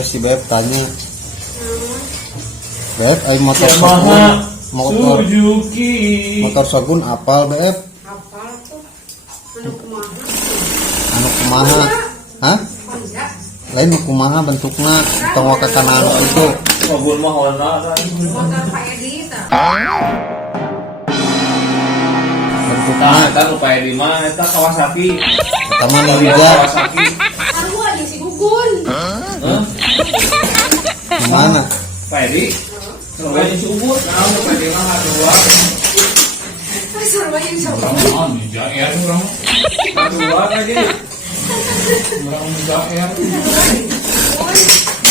Terus si Beb tanya, Beb, motor Yamaha Shogun, Suzuki. motor Shogun apal Beb? Apal tuh? Anu kumaha? Anu kumaha? Hah? Honda. Lain kumaha bentukna tong ka kanan itu. Shogun mah Honda kan. Motor Pak Edi tah. Bentukna Nah, eta nu pae di mah eta Kawasaki. pertama Lihat Ninja. Kawasaki. Sarua jeung si Gugun. Hah? Gimana? Pae di. Sarua jeung subur. Nah, nu pae di mah dua. Sarua jeung Sarua. Orang Ninja Air urang. Dua lagi. Urang Ninja Air.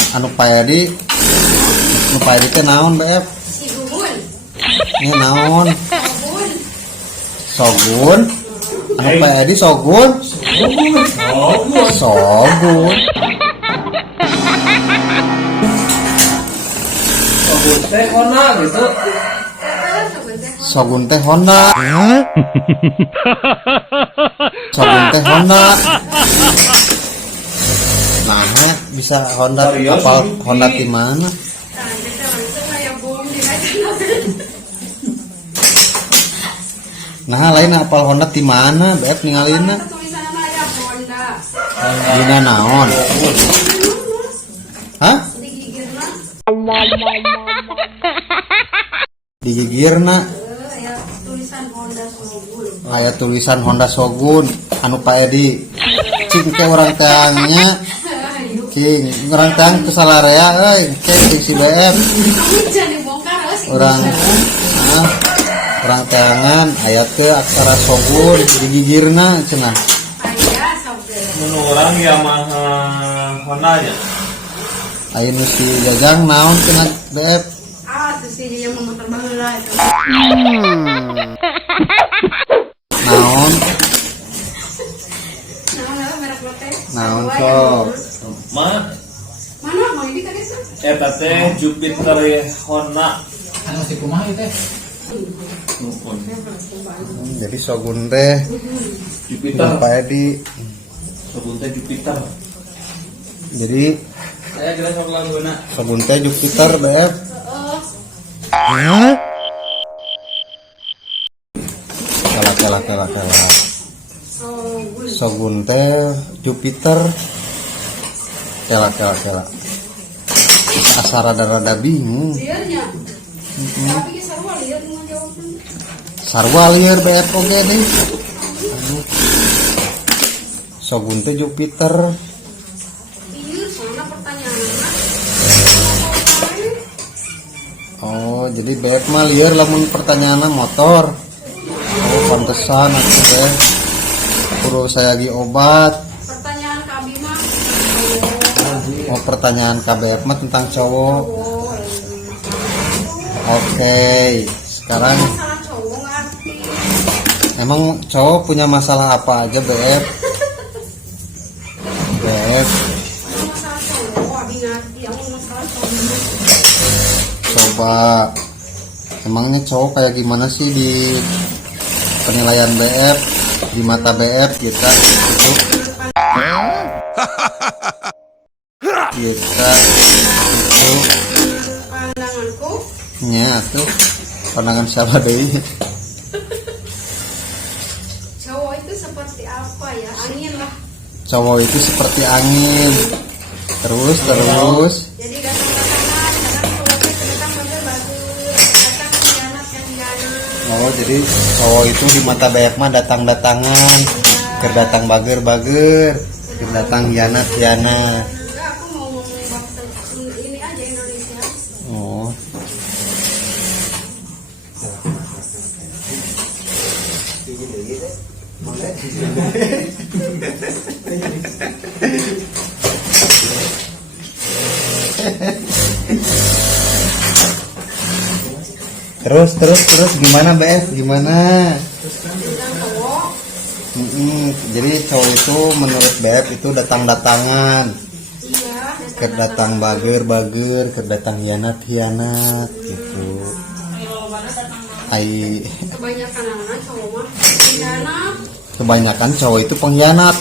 Anu Payadi, anu Payadi teh naon Beb? Si Gugun. Ini naon? Gugun. Shogun. Anu Payadi Shogun. Shogun. Shogun teh Honda gitu. Shogun teh Honda. Shogun teh Honda. Shogun teh Honda. Nah, bisa Honda Serius, apa Suzuki? Honda di mana? Tah kita langsung aya bom di kaca. Nah, lain apal Honda di mana? Beb ningalina. Tulisanna aya Honda. Dina naon? Hah? Di gigirna Digigirna aya tulisan Honda Shogun. aya tulisan Honda Shogun. Anu Payadi. Cing ke orang tanya. King, orang tang kesalarea euy, cek si BF. Kamu jangan dibongkar sih. Orang orang tangan aya teu aksara Shogun digigirna cenah. Aya sabda. Mun urang Yamaha Honda nya. Aya nu si Jajang naon cenah BF? Ah, tuh sih yang memutar baheula itu. Naon? Nah, merek lote. Naon sok? Mah Mana mau ini tadi tuh? eta teh Jupiter Honda. Anu si kumaha ieu teh? Nuhun. Jadi Shogun teh Jupiter. Payadi. Shogun teh Jupiter. Jadi Saya kira sok laguna. Shogun teh Jupiter BF. Kalah. Shogun teh Jupiter. Kela. Asa rada bingung. Liarnya. Tapi ki sarua liar mau jawabnya. Sarwa liar BF oge deh. Shogun teh Jupiter. Iya, soalnya pertanyaannya. Oh, jadi BF mah liar lamun pertanyaanna motor. Oh, pantesan atuh teh. Kudu saya lagi obat. Pertanyaan Kabi mah. Oh, pertanyaan KBF mah tentang cowok. Oh, Oke, sekarang masalah cowok nggak arti. emang cowok punya masalah apa aja BF? BF, Masalah cowok, abi ngerti. Aku masalah cowok. coba emangnya cowok kayak gimana sih di penilaian BF, di mata BF kita itu? Kita itu Pandanganku, nya tuh pandangan siapa deh? cowok itu seperti apa ya? Angin lah. Cowok itu seperti angin. Terus Jadi datang-datangan, kadang cowoknya datang sampai bagus, datang khianat yang khianat. oh jadi cowok itu di mata BF mah datang-datangan, kerdatang bager-bager, kerdatang hianat-hianat. Enggak, aku mau ngomong bahasa ini aja Indonesia. Oh. Terus gimana BF? Gimana? Tentang cowok, Jadi cowok itu menurut BF itu datang-datangan, iya, kedatang bager-bager, kedatang hianat-hianat gitu. Ai kebanyakan anak cowok mah khianat. kebanyakan cowok itu pengkhianat.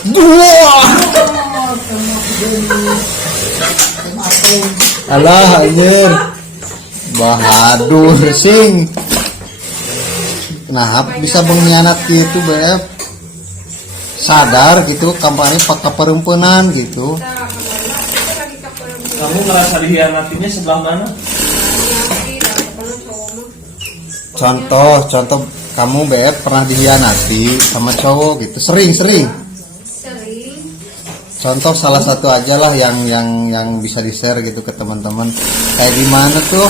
Maaf Alah anjir. Bahadur sing. Kenapa bisa mengkhianat gitu BF? Sadar gitu kampanye pakai perempuan gitu. Kita kemana? Kita lagi ke perempuan. Kamu ngerasa dihianatinya sebelah mana? Nanti dapat pernah cowok mah. Contoh kamu BF pernah dihianati sama cowok gitu. Sering. Sering. Contoh salah satu aja lah yang bisa di-share gitu ke teman-teman. Kayak gimana tuh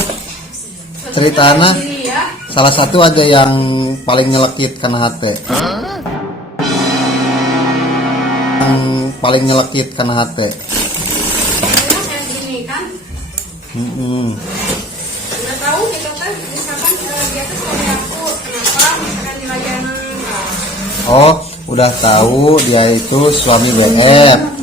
ceritanya? Ini ya. Salah satu aja yang paling nyelekit kena hati. Yang paling nyelekit kena hati. Karena kayak gini kan. Nggak tahu kita kan misalkan dia tuh suami aku, kenapa misalkan di layanan. Oh, udah tahu dia itu suami BF.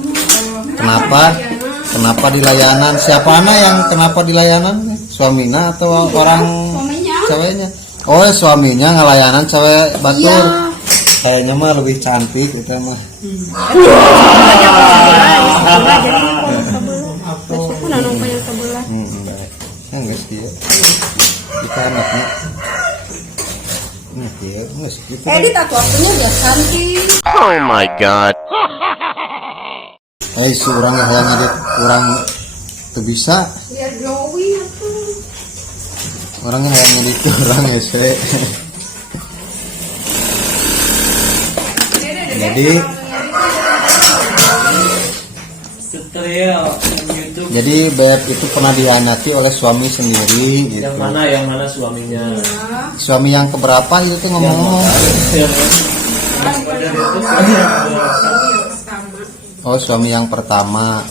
Kenapa di layanan? Siapana yang kenapa di layanan? Suaminya atau orang Suaminya. ceweknya? Oh, suaminya ngelayanan cewek batur. Kayaknya mah lebih cantik itu mah. Aku nanong kayak sebelah. Baik. Ya enggak sih ya. Kita anaknya. Nah, dia enggak sih gitu. Edit aku waktunya dia cantik. Oh my god. Seorang yang ngedit kurang tuh bisa. Biar glowing aku. Orangnya yang ngedit kurang ya sih. Jadi Tutorial YouTube. jadi BF itu pernah dihianati oleh suami sendiri gitu. Yang mana suaminya? Suami yang keberapa itu tuh ngomong-ngomong. Oh, suami yang pertama.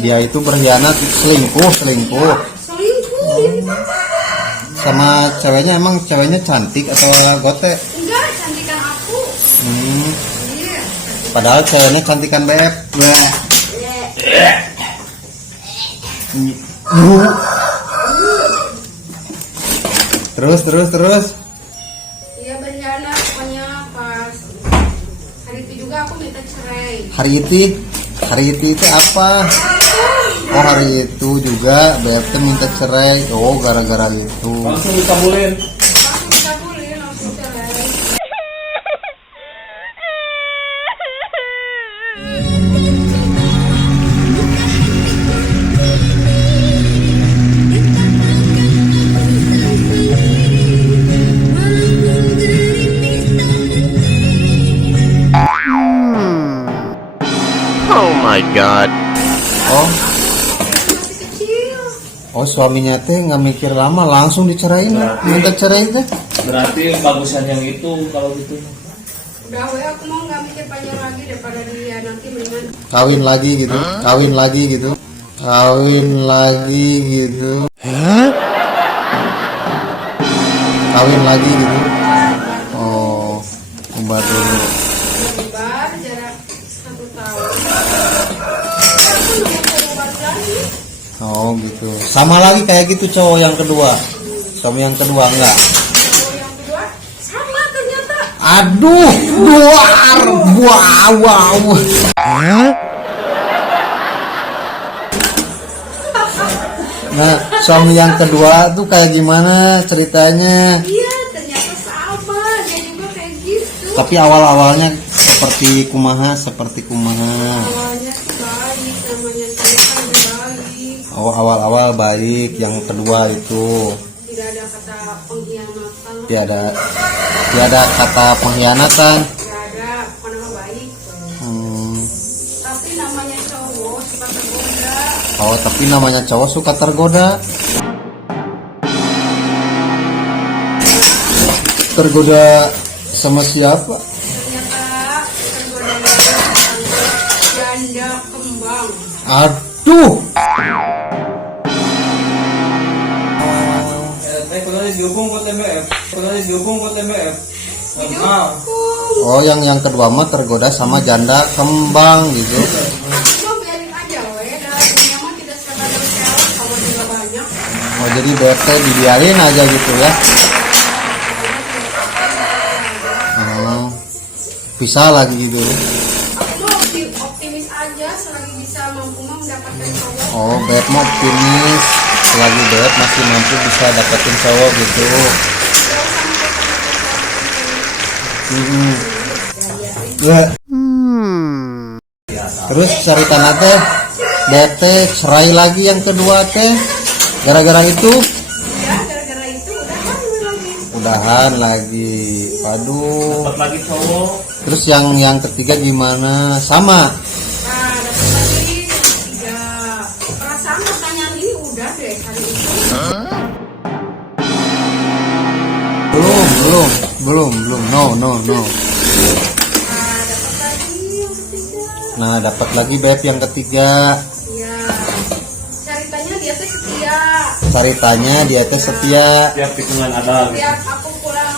Dia itu berkhianat, selingkuh. Selingkuh. Sama ceweknya, emang ceweknya cantik atau gote? Enggak, cantikan aku. Iya. Padahal ceweknya cantikan BF. Wah. Terus. Iya berkhianat pokoknya pas hari itu juga aku minta cerai. Hari itu apa? Oh, hari itu juga BF minta cerai. Oh, gara-gara itu. Langsung dikabulin. Langsung dikabulin, langsung cerai. Oh my god. Oh, Masih kecil. oh suaminya teh nggak mikir lama langsung dicerain, minta cerai teh. Berarti bagusan yang itu kalau gitu. Udah we aku mau nggak mikir panjang lagi daripada dia nanti mendingan Kawin lagi gitu. Kawin lagi gitu. Oh, umbar dulu. lebar jarak 1 tahun. Aku nunggu lebar lagi. Oh gitu. Sama lagi kayak gitu cowok yang kedua. Suami yang kedua enggak? Kalau yang kedua sama ternyata. Aduh, wow. Nah, suami yang kedua tuh kayak gimana ceritanya? Iya ternyata sama dia juga kayak gitu. Tapi awal-awalnya seperti kumaha. Awalnya sih baik namanya cerita udah baik. Oh, awal-awal baik, yang kedua itu Tidak ada kata pengkhianatan. tiada kata pengkhianatan. Tidak ada pokoknya mah baik. Hmm. Tapi namanya cowok suka tergoda. Oh, tapi namanya cowok suka tergoda. Tergoda sama siapa? Ternyata tergoda janda kembang. Aduh. Kalau didukung buat TBF. Normal. Oh, yang kedua mah tergoda sama janda kembang gitu. Cuma biarin aja we, dah dunia mah tidak sekadar cewek, kawan juga banyak. Oh, jadi BT dibiarin aja gitu ya. Oh, bisa lagi gitu. Aku mah optimis aja selagi bisa mampu mendapatkan cowok. Oh, Beb mau optimis selagi Beb masih mampu bisa dapetin cowok gitu. Ya. Terus cari tanah teh, Beb teh cerai lagi yang kedua teh, gara-gara itu Ya, gara-gara itu udahan lagi. Waduh. Dapat lagi cowok. Terus yang ketiga gimana? Sama. Nah, dapat lagi ketiga. Perasaan pertanyaan ini udah deh hari itu. Belum. No. Nah, dapat lagi yang ketiga. Nah, dapat lagi Beb yang ketiga. Iya. Ceritanya dia tuh setia. Ceritanya dia teh setia. Tiap tikungan ada. Gitu. Tiap aku pulang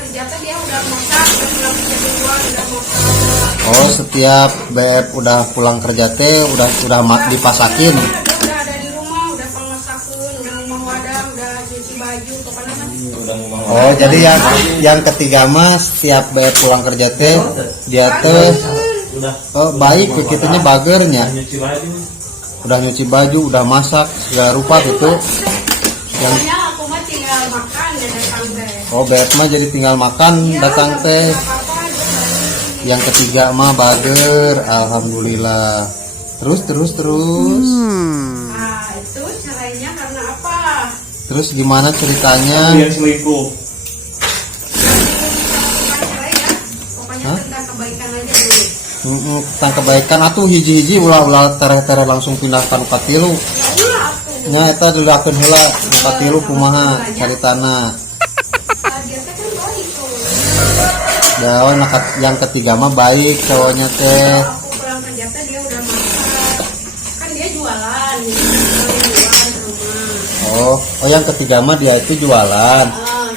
kerja tuh dia udah masak, udah pulang kerja duluan, udah masak. Oh, setiap Beb udah pulang kerja teh udah dipasakin. Dia udah ada di rumah, udah pengmasakin, udah ngomong wadah, udah cuci baju, pokoknya kan. Udah ngomong. Oh, jadi yang ketiga mah setiap Beb pulang kerja teh dia teh Udah. baik begitunya bagernya. Nyuci baju. Udah nyuci baju, udah masak segala rupa gitu. Pokoknya aku mah tinggal makan ya datang teh. Oh, Beb mah jadi tinggal makan datang teh. Apa-apa aja dari. Yang ketiga mah bager, alhamdulillah. Terus. Nah, itu caranya karena apa? Terus gimana ceritanya? Yang selingkuh. Bukan cerai ya. Pokoknya Hah? tentang kebaikan aja dulu. Tentang kebaikan atuh hiji-hiji ulah tere langsung pindah ka nu katilu. Ya ulah atuh. Nya eta dilakeun heula nu katilu kumaha caritana. Nah, dia teh kan baik tuh. Dawan yang ketiga mah baik cowoknya teh. Aku pulang kerja teh dia udah masak. Kan dia jualan, jadi jualan rumah. Oh yang ketiga mah dia itu jualan.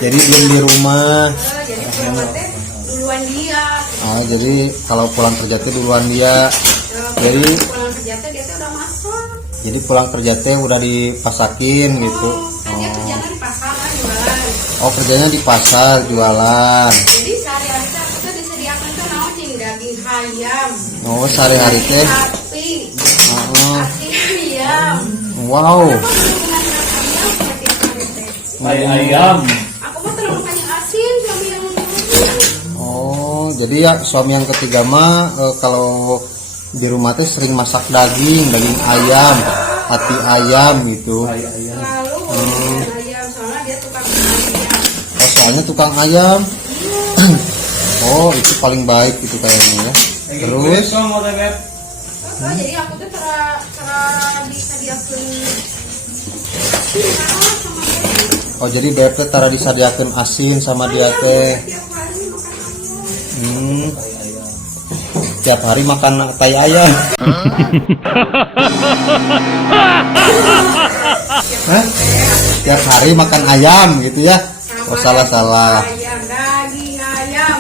Jadi diem di rumah. Jadi pulang teh duluan dia. Jadi kalau pulang kerja teh duluan dia. Jadi Pulang kerja teh dia teh udah masak. Jadi pulang kerja teh udah dipasakin gitu. Kan dia kerjanya di pasar kan jualan. Oh kerjanya di pasar jualan. Jadi sehari-hari teh aku tuh disediakan tuh naon cing daging ayam. Oh sehari-hari teh. Sapi. Oh, Hati ayam. wow. Aku mah ayam setiap hari teh. Ayam. Aku mah terlalu banyak asin suami yang ngomong. Oh jadi ya suami yang ketiga mah kalau di rumah teh sering masak daging ayam, hati ayam gitu. Ayam. Lalu ayam soalnya dia tukang ayam. Oh soalnya tukang ayam. Oh itu paling baik itu kayaknya ya. Terus mau Beb. Jadi aku tuh bisa diakuin sama dia. oh jadi Beb teh tara disadiakeun asin sama dia teh. Tiap hari makan Tiap hari makan ayam. tai ayam. Hah? Tiap hari makan ayam gitu ya. Oh salah. Ayam, daging ayam.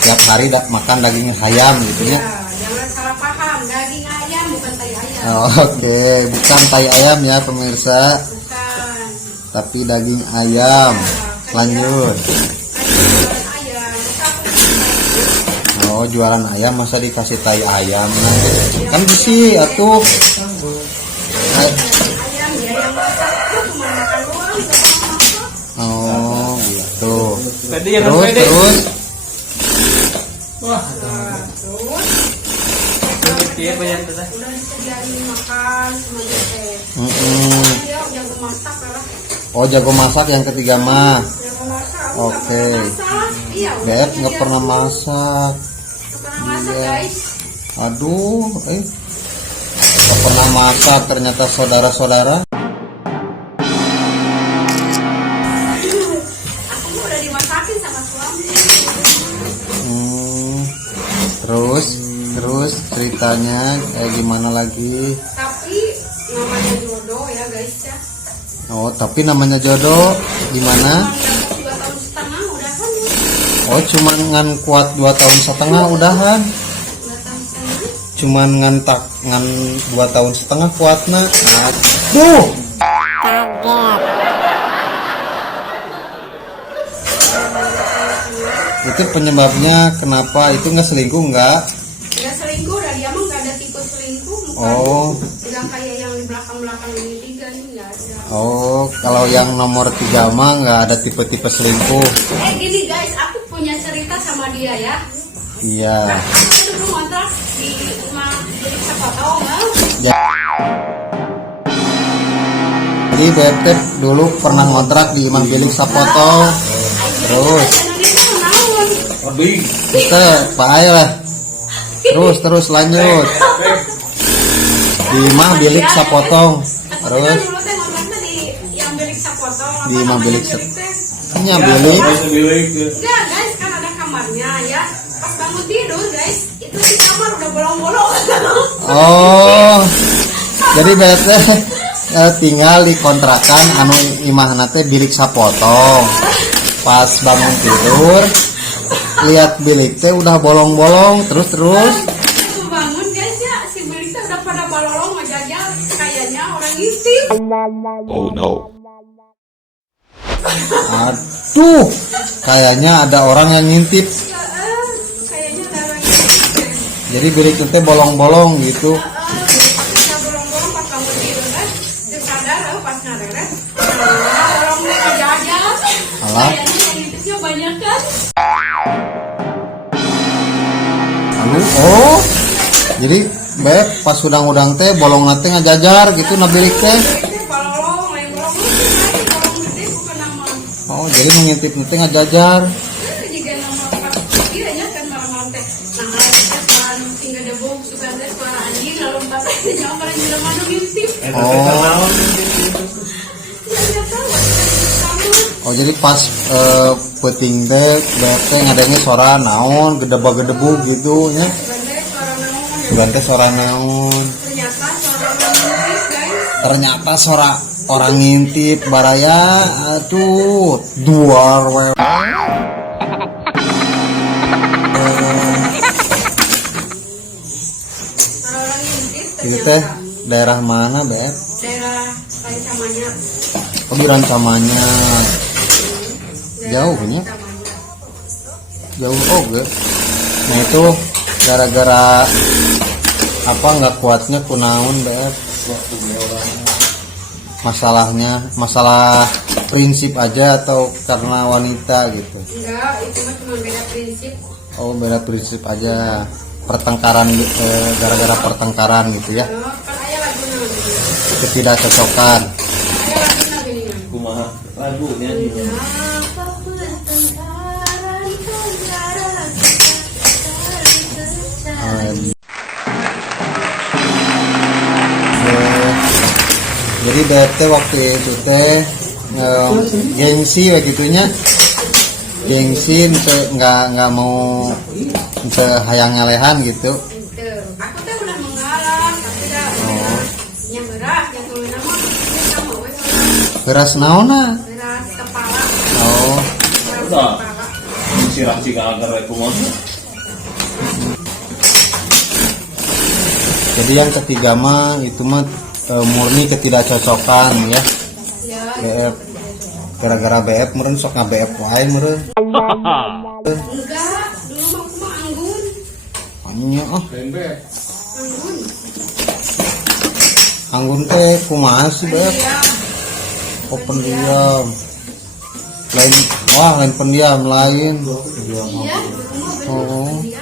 Tiap hari makan daging ayam gitu ya. Ya, jangan salah paham, daging ayam bukan tai ayam. Oke, bukan tai ayam ya pemirsa, Bukan. tapi daging ayam. Lanjut. Ayam. Oh, jualan ayam masa dikasih tai ayam? Kan bisi atuh. Ayam dia yang masak itu cuma makan doang, nggak pernah masak. Oh, gitu. Pede ya Terus. Wah. Nah, terus Iya banyak tuh. udah disediain makan sama dia teh. Dia jago masak lah. Oh, jago masak yang ketiga mah. Jago masak. Aku nggak Oke. pernah masak. Iya. udah Beb dia nggak pernah masak. nggak pernah masak Iya. guys. Aduh, nggak pernah masak ternyata saudara-saudara. Aku mah udah dimasakin sama suami. Terus ceritanya kayak gimana lagi? Tapi namanya jodoh ya guys ya. Oh, tapi namanya jodoh gimana? Cuma 2 tahun setengah udah kan ya. Oh, cuman ngan kuat 2 tahun setengah udahan. 2 tahun setengah. Cuman ngan 2 tahun setengah kuatna. Aduh. Itu penyebabnya kenapa itu nggak selingkuh nggak? Nggak selingkuh, dan dia mah nggak ada selingkuh Oh. mukanya nggak kayak yang di belakang ini tiga nih nggak ada. Oh, kalau yang nomor 3 mah nggak ada tipe-tipe selingkuh. Gini guys, aku punya cerita sama dia ya. Iya. Aku dulu ngontrak di rumah milik Sapotong. Ya. Jadi BFT dulu pernah ngontrak di Imam Bilik Sapotong. Terus Lebih. kita Pak Ayo lah. Terus lanjut. Di Imam Bilik Sapotong. Terus dulu teh ngontraknya di yang milik Sapotong. di Imam Bilik Bilik teh? Nya Bilik. Bilik. Enggak guys, kan ada kamarnya ya. Pas bangun tidur guys, itu di kamar udah bolong-bolong. Oh. Jadi BFT tinggal di kontrakan anu imahna teh bilik sapotong. Pas bangun tidur lihat bilik teh udah bolong-bolong terus Aku bangun guys ya, si milik teh udah pada balolong ngejajal kayaknya orang ngintip. Oh no. aduh kayaknya ada orang yang ngintip. Kayaknya ada orang ngintip. Jadi bilik teh bolong-bolong gitu. Udah bolong-bolong pas bangun tidur kan, dia sadar pas ngareres. Bolong nih ngejajal. Alah. Kayaknya yang ngintipnya banyak kan. Anu, oh. Jadi beb pas udang-udang teh bolong teh ngajajar gitu na bilik teh. Balolong, lain bolong lu bolong gede bukan nama. Oh, jadi ngintip teh ngajajar. Jika nama pak kiranya kan malam-malam teh. Nah, kan tinggal debu suka ada suara anjing lalu empat teh jangan pada jalan mana ngintip. Oh jadi pas peting teh beb teh ngadenge suara naon gedeba-gedebu gitu nya. Sugan teh suara naon. Ternyata suara orang ngintip baraya aduh duar we. Ini teh daerah mana beb? Daerah lain samanya. Kebiran samanya. Jauhnya? Jauh oke. Nah itu gara-gara apa nggak kuatnya kunaun beb? Masalah prinsip aja atau karena wanita gitu? Enggak, itu mah cuma beda prinsip. Oh beda prinsip aja. Pertengkaran gara-gara pertengkaran gitu ya? Kan ayah lagu nanti. Ketidakcocokan. Ayah lagu nanti nih. Kumaha lagunya Apa pertengkaran antara Jadi BFT waktu itu teh gengsi begitunya, gengsi nggak mau hayang ngalehan gitu. Gitu. Aku teh udah mengalah, tapi dah yang beras, yang tulis nama, sama wes Beras naona. beras kepala, Oh, beras Udah. kepala. sirah sih agar kumaha. jadi yang ketiga mah itu mah murni ketidakcocokan ya. Ya, BF gara-gara BF meureun sok nga-BF wae meureun. enggak, dulu mah aku mah anggun, Anya Tempe. anggun. anggun teh kumaha sih BF? Iya, Oh pendiam. Lain pendiam lain. iya, dulu mah Oh. dia.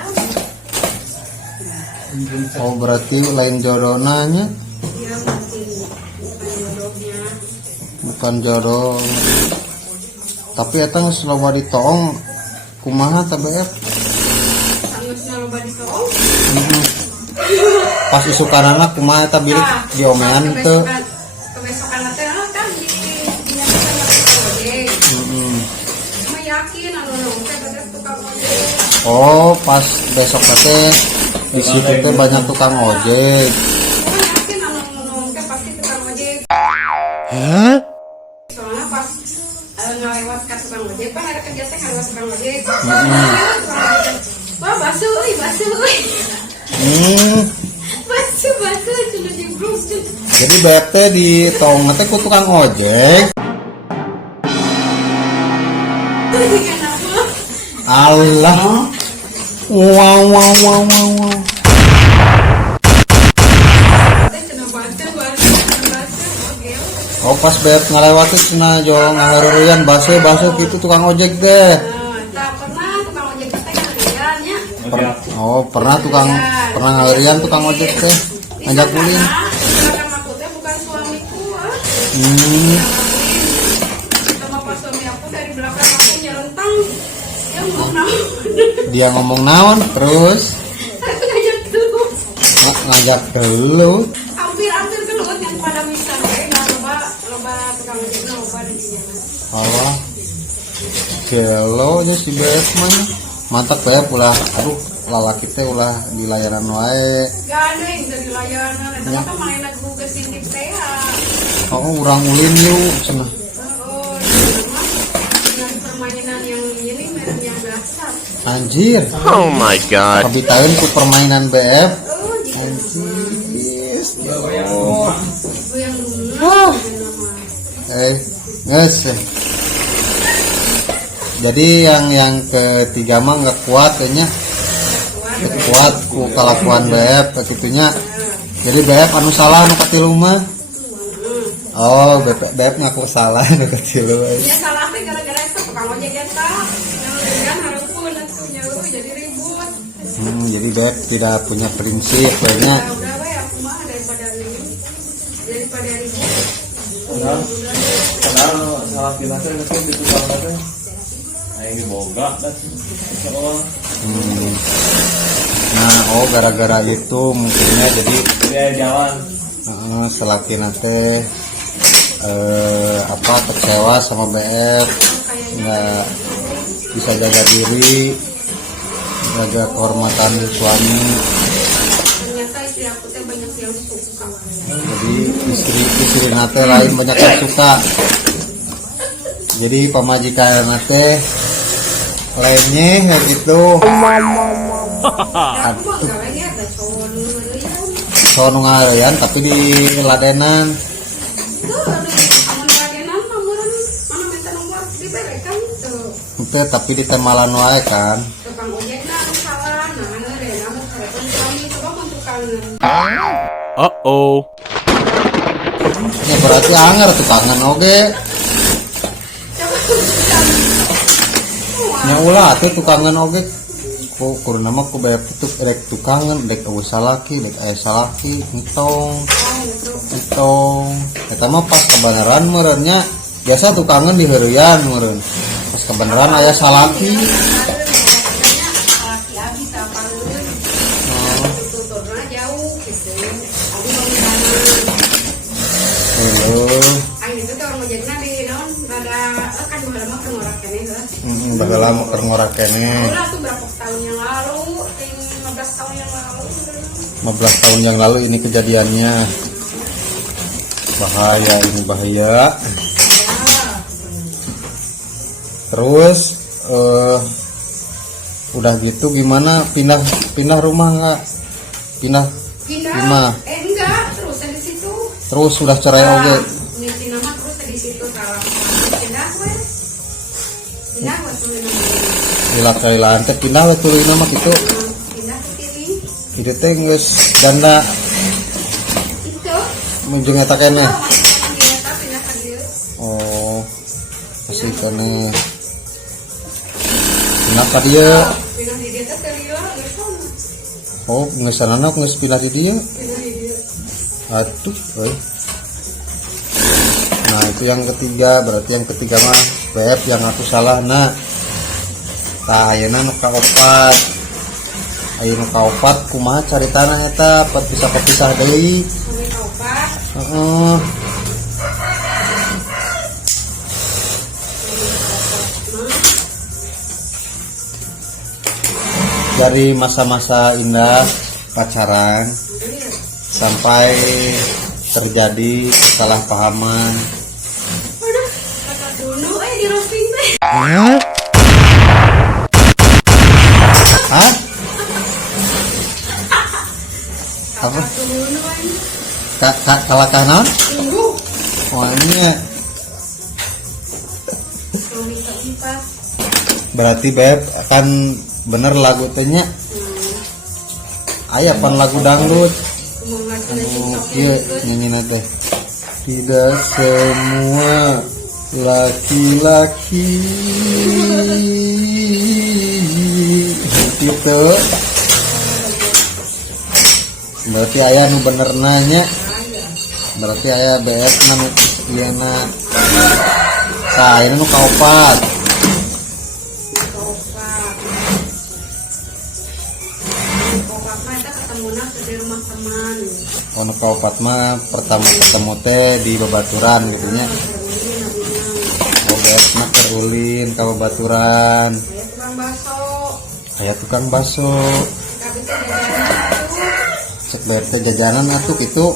Oh berarti lain jodohnanya, Iya, mungkin bukan jodohnya. bukan jodoh. Tapi eta geus loba ditoong kumaha teh BF? Sanggeusna loba ditolong. Pas isukanana kumaha eta bilik diomean teu? Kebesokan teh kan dinyatakan tukang ojek. Cuma yakin anu teh bener tukang ojek. Oh pas besok teh di situ teh banyak tukang ojek. Cuma yakin anu teh pasti tukang ojek. Soalnya pas ngalewat ke tukang ojek, kan ada kerja teh ngalewat tukang ojek. Wah, basuh euy, basuh euy. Basuh cenah jebrus. Jadi BF teh di tong teh ku tukang ojek. Kenapa? Allah. Wow. Oh pas beb ngalewati cenah jo ngahareureun baso gitu tukang ojek teh. Tak pernah tukang ojek teh ngaliannya. Pernah ngaharian tukang ojek teh ngajak ulin. Karena aku teh bukan suamiku. Sama pas suami aku dari belakang aku nyelentang. Dia ngomong naon. Dia ngomong naon terus Aku ngajak dulu. ngajak gelut. Hampir keluar yang pada misal loba tukang ojek loba di sini. Allah gelo nya si beb mah mantap beb ulah aduh lalaki teh ulah di layanan wae. Gandeng dari layanan eta mah main lagu ke sindik teh. Urang ulin yuk cenah. Oh, dengan permainan yang ini merek yang dasar. Anjir Oh my god. kabitaeun ku permainan beb. Oh, gitu. Anjir Itu yang dulu. Nges. Jadi yang ketiga mah nggak kuat kayaknya. Kuat ku kelakuan beb kitunya. Jadi beb anu salah nu katilu mah. Oh, beb ngaku salah nu katilu. Ya salah teh gara-gara itu tukang ojek eta. Yang kan hareupeun atunya jadi ribut. Jadi beb tidak punya prinsip kayaknya. Ya udah we aku mah daripada ribut. Padahal salah kita teh itu di tukang teh. Aing boga dah. Insyaallah. Nah, gara-gara itu mungkinnya jadi Dia jalan. selaki nate kecewa sama BF, nggak bisa jaga diri, jaga kehormatan suami. Ternyata istri aku teh banyak yang suka. Jadi istri nate lain banyak yang suka. Jadi pamajikan nate lainnya kayak gitu. Aku mah gawe nya ada cowok nu Soal ngarian tapi di ladenan. amun ladenan mah meureun mana minta nomor diberekan tuh. Itu tapi di temalan wae kan. Tukang ojek na anu salah, nah ngeureun anu karepun suami coba mun tukangan. Uh-oh. Ya berarti anger tukangan oge. Coba tukangan. Nya ulah atuh tukangan oge. Ku kuruna mah ku bayar rek tukangan dek eueuh salaki dek aya salaki ngitong. Eta mah pas kebenaran meureun nya biasa tukangan di heureuyan meureun. Pas kebenaran aya salaki. Laki abi teh apareun. Tuturna jauh gitu. Abi mau Heuh. Aing itu teh orang ojekna di naon rada kan baheula mah ngorak keneh heuh. Baheula mah keur ngorek keneh. Udah tuh berapa tahun yang lalu, 15 tahun yang lalu. 15 tahun yang lalu ini kejadiannya. Bahaya ini bahaya. Terus udah gitu gimana pindah rumah nggak? Pindah. Rumah. Enggak, terus di situ. Terus sudah cerai oge. Ngisi nama terus di situ salah. Pindah tuh Lila kali lantai pindah we tuluy nama kitu. pindah ke sini. Itu teh geus janda Itu. munjung eta keneh. Pindah ke dia. Oh. Masih kana. Kenapa dia? Pindah di dia teh ke dia, geus sana. Oh, geus sanana geus pindah di dia. Pindah di dia. Aduh, Nah itu yang ketiga, berarti yang ketiga mah BF yang aku salah. Nah, ayeuna nu kaopat, ayeuna kaopat kumaha cari tanah eta pisah deui. Sampai kaopat. Heeh. Dari masa-masa indah pacaran sampai terjadi kesalahpahaman. Udah, kakak dulu di roasting teh. Hah? Apa? Kakak dulu Kalakah naon? tunggu. Oh ini Suami keempat. berarti Beb akan bener lagu tehnya. Aya pan lagu dangdut. Kumong lagi Oh, iya nyanyi teh. Tidak semua laki-laki gitu. Berarti ayah nu bener nanya. Berarti ayah BF nu ieu na. Tah ini nu kaopat. Kopat mah kita ketemunya di rumah teman. Oh nu kaopat mah pertama ketemu teh di babaturan gitu nya. Oh BF mah terulin ka babaturan. Saya tukang bakso. Aya tukang baso. Tapi teh jajanan atuh. Cek BF teh jajanan atuh kitu.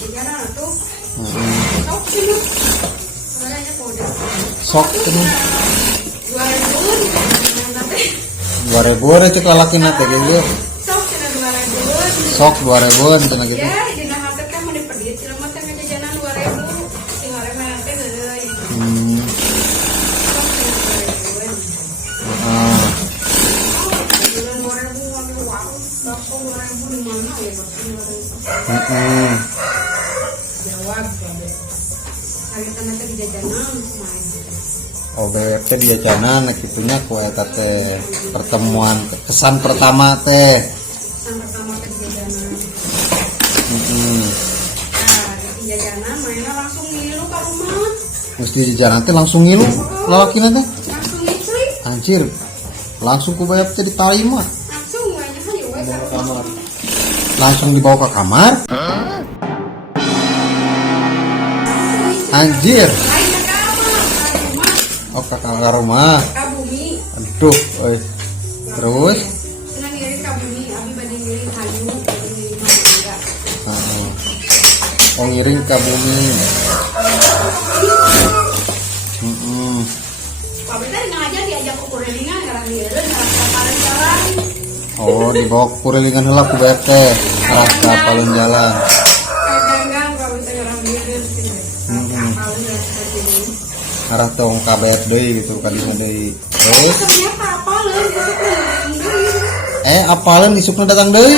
Jajanan atuh. Heeh. Sok sini. Soalnya kode. Sok cenah. 2000. 2000 cek lalakina teh gitu. Sok cenah 2000. Sok 2000 cenah gitu. Ya, di nahater kan mau dipedit, jelema teh ngajajanan 2000. Tinggal mana teh deui. Hmm. Ah, Jajanan 2000 lagi warung, bakso 2000 di mana ya bakso 2000? heeh. Jawab babe. Hari teh di jajanan kumaha? Oh BF teh di jajanan kitunya ku eta teh pertemuan kesan pertama teh. Sang pertama ke jajanan. Heeh. Nah, di jajanan mainnya langsung ngilu ke rumah. Mesti di jajanan teh langsung ngilu lalakina teh. Langsung ngicri. Anjir. Langsung ku BF teh ditarima. Langsung banyak kan ya wes. Kamar. Langsung dibawa ke kamar. Anjir. Lain ke kamar, ke rumah, Oh ke rumah. ke bumi. Aduh, euy. Terus Senang ngirim ke bumi, abi banding ngirim hayu, banding ngirim mangga. heeh. Oh ngiring ke bumi. Heeh. Pabe teh ngaja diajak ke kurelingan ngarang dieun, ngarang ka jalan. Oh dibawa ke kurilingan heula ku BF teh. Arah ka palun jalan. Kaganggang pabe teh ngarang dieun. Tahu ya seperti ini. Arah tong ka BF deui gitu ka dieu deui. Terus Ternyata apa leuh besok deui. apaleun isukna datang deui.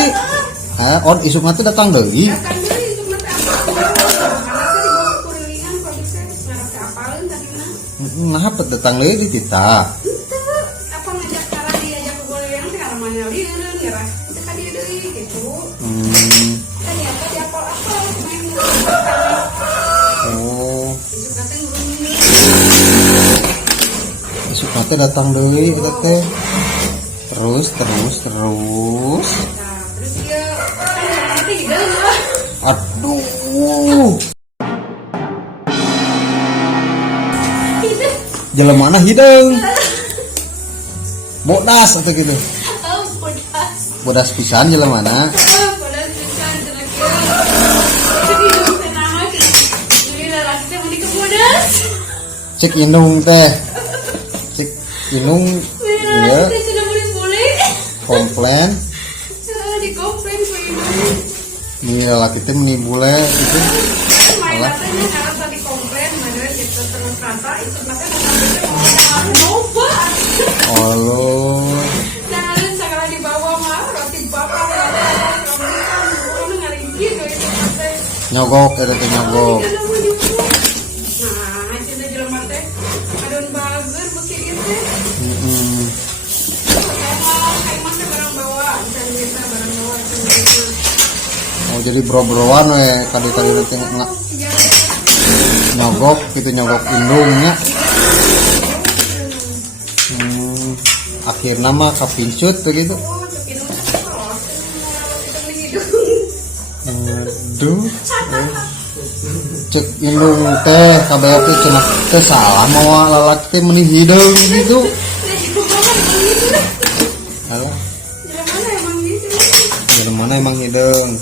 Oh isukna teh datang deui. Kan deui itu mah teh apa? Karena teh dibawa ke kurelingan pabe teh ngarang ka apaleun tadina. Nah pet datang deui di tita. Henteu, apa ngajak cara diajak ke kurelingan teh karena mana lieureun ngarang. Teh ka dieu deui gitu. Ternyata di apal-apal main Oh itu katanya ngurung isukna teh datang deui eta teh. Terus. nah terus dia kan nanti hideung lah Aduh. Jelemana hideung. Bodas atau gitu. bodas Bodas pisan jelemana. bodas bisa jenak ya jadi dong tenang jadi lelaki teh mending ke bodas Cek indung teh. Cek indung beneran ya teh sudah boleh komplain. dikomplain ku ini Ini lelaki teh meni bule gitu. main katanya ngarang tadi komplain mana gitu terus kata itu makanya mau coba Oh lo. nah sekarang di bawah mah roti bakar kamu kan ngaringin itu katanya Nyogok eta teh nyogok. nah cinta jelema teh adon bager beuki ieu teh Heeh. kayak mah teh barang bawa can kita barang bawa can kita Oh jadi bro-broan we kali-kali teh nyogok gitu nyogok indungnya. Akhirnya mah kapincut begitu. Aduh. Cek indung teh kabeh teh cenah teh salah mawa lalaki teh meni hideung gitu. Alah, dari mana emang hideung?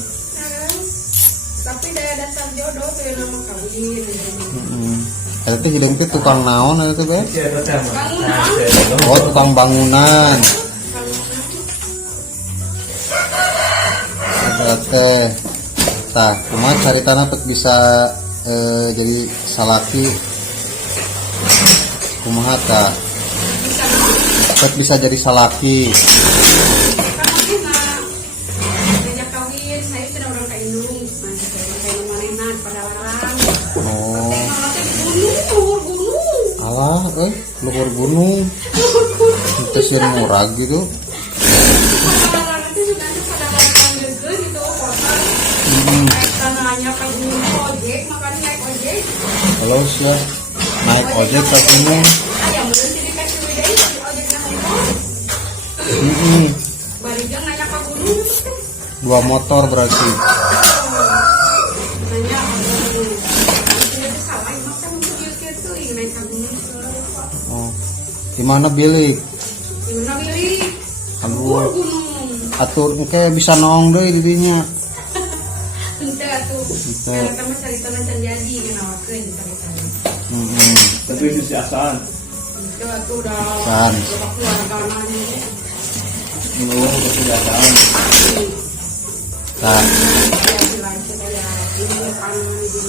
tapi daya dasar jodoh tuh yang nama kawin Heeh. Eta teh hideung teh tukang naon eta teh, Beb? Iya, betul. bangunan Oh, tukang bangunan. Eta teh. Tah, kumaha caritana pet bisa jadi salaki? Kumaha tah? Pet bisa jadi salaki. kan mungkin ngajak kawin saya sudah orang ke Indung masih kayak manehna pada larang luhur gunung itu sih murah gitu. Orang-orang itu juga ada pada orang juga gitu kota. Naik tanahnya ke gunung ojek, makanya naik ojek. Kalau sih naik ojek ke gunung. Yang belum jadi kasih beda itu ojek naik gunung. Barijang nanya ke gunung gitu. 2 motor berarti. Nanya ke gunung. Tidak salah, masa mungkin gitu naik ke gunung. Oh. Di mana bilik? Gimana pilih? Aduh, Gunung. atur engke bisa nong deui di dinya. Ente atuh. Karena teman cerita macam jadi kenawakeun cerita. Tapi itu si asaan. Itu atuh udah Kan. keluarga nanya. Menurut kesejahteraan. Kan. Ya bilang saya ini kan ini.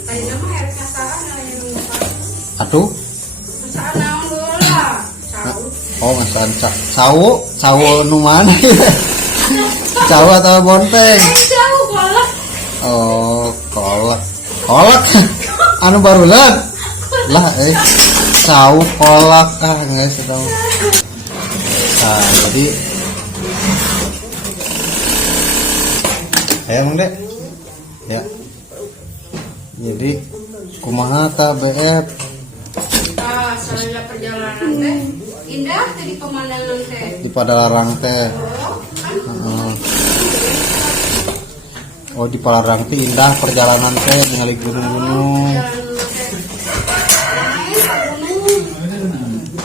Tadi nama air kasaan yang lupa. Atuh. Kasaan naon lah. Tahu. Oh, ngasan cawu nu mana? Cawu atau bonteng? Jauh kolak. Oh, kolak. Anu barulan. Lah, cawu kolak guys tahu. Nah, jadi Mang Dek. Ya. Jadi kumaha ta BF? Nah, selama perjalanan teh indah tadi pemandangan teh. Di Padalarang teh. Oh, kan Oh, di Padalarang teh indah perjalanan teh ningali gunung-gunung.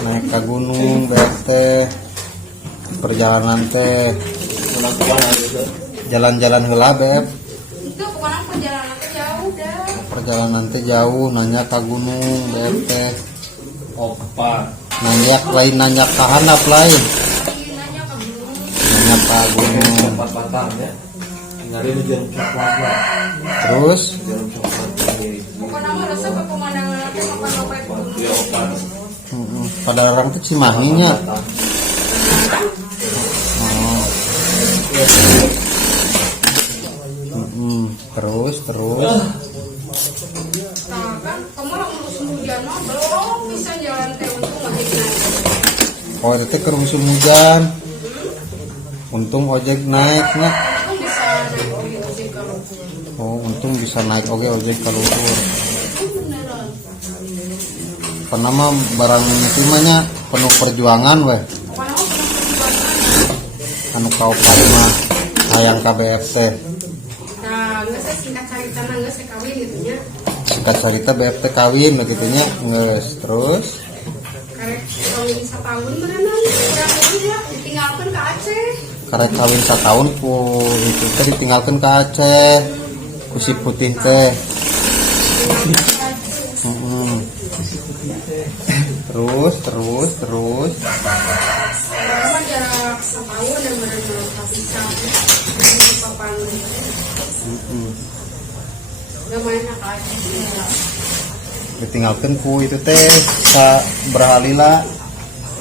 Naik ke gunung BF teh. Perjalanan teh jalan-jalan heula BF. itu pokoknya perjalanan teh jauh dah. Perjalanan teh jauh nanya ke gunung BF teh. Oh, apa? Nanya ke handap lain. Nanya ke gunung. Nanya ke gunung. Tempat batang ya. Ngari nu jarum coklat lah. Terus Jarum coklat ini. Pokoknya mah rasa ke pemandangan teh makan-makan gunung. Ya opan. Padalarang teh Cimahinya. Terus Nah kan kemarin musim hujan mah belum bisa jalan teh untung ojek naik. oh itu teh keur musim hujan. Untung ojek naik nya. Untung bisa naik ojek ke luhur. Oh, untung bisa naik ojek ka luhur. Beneran. Karena mah barang itu mah nya penuh perjuangan weh. Pokoknya mah pernah perjuangan. Anu kaopat mah hayang KBF teh. Nah, nggak saya singkat cerita nggak saya kawin gitu nya. Singkat cerita BF teh kawin begitu nya geus terus Karek kawin setahun berenang, kurang lebih lah ditinggalkan ke Aceh. karek kawin satahun ku itu teh ditinggalkeun ka Aceh ku si putih teh. Terus Lama jarak setahun yang berenang tapi sampai di papan. Udah main ke Aceh. ditinggalkeun ku itu teh sa berhalila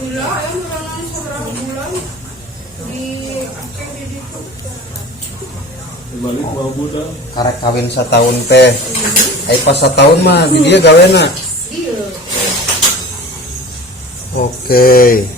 Udah, yang berenang seberapa bulan di Aceh di situ. Balik bawa Buddha. karek kawin satahun teh. Ai pas satahun mah di dieu gawena. Iya. Oke.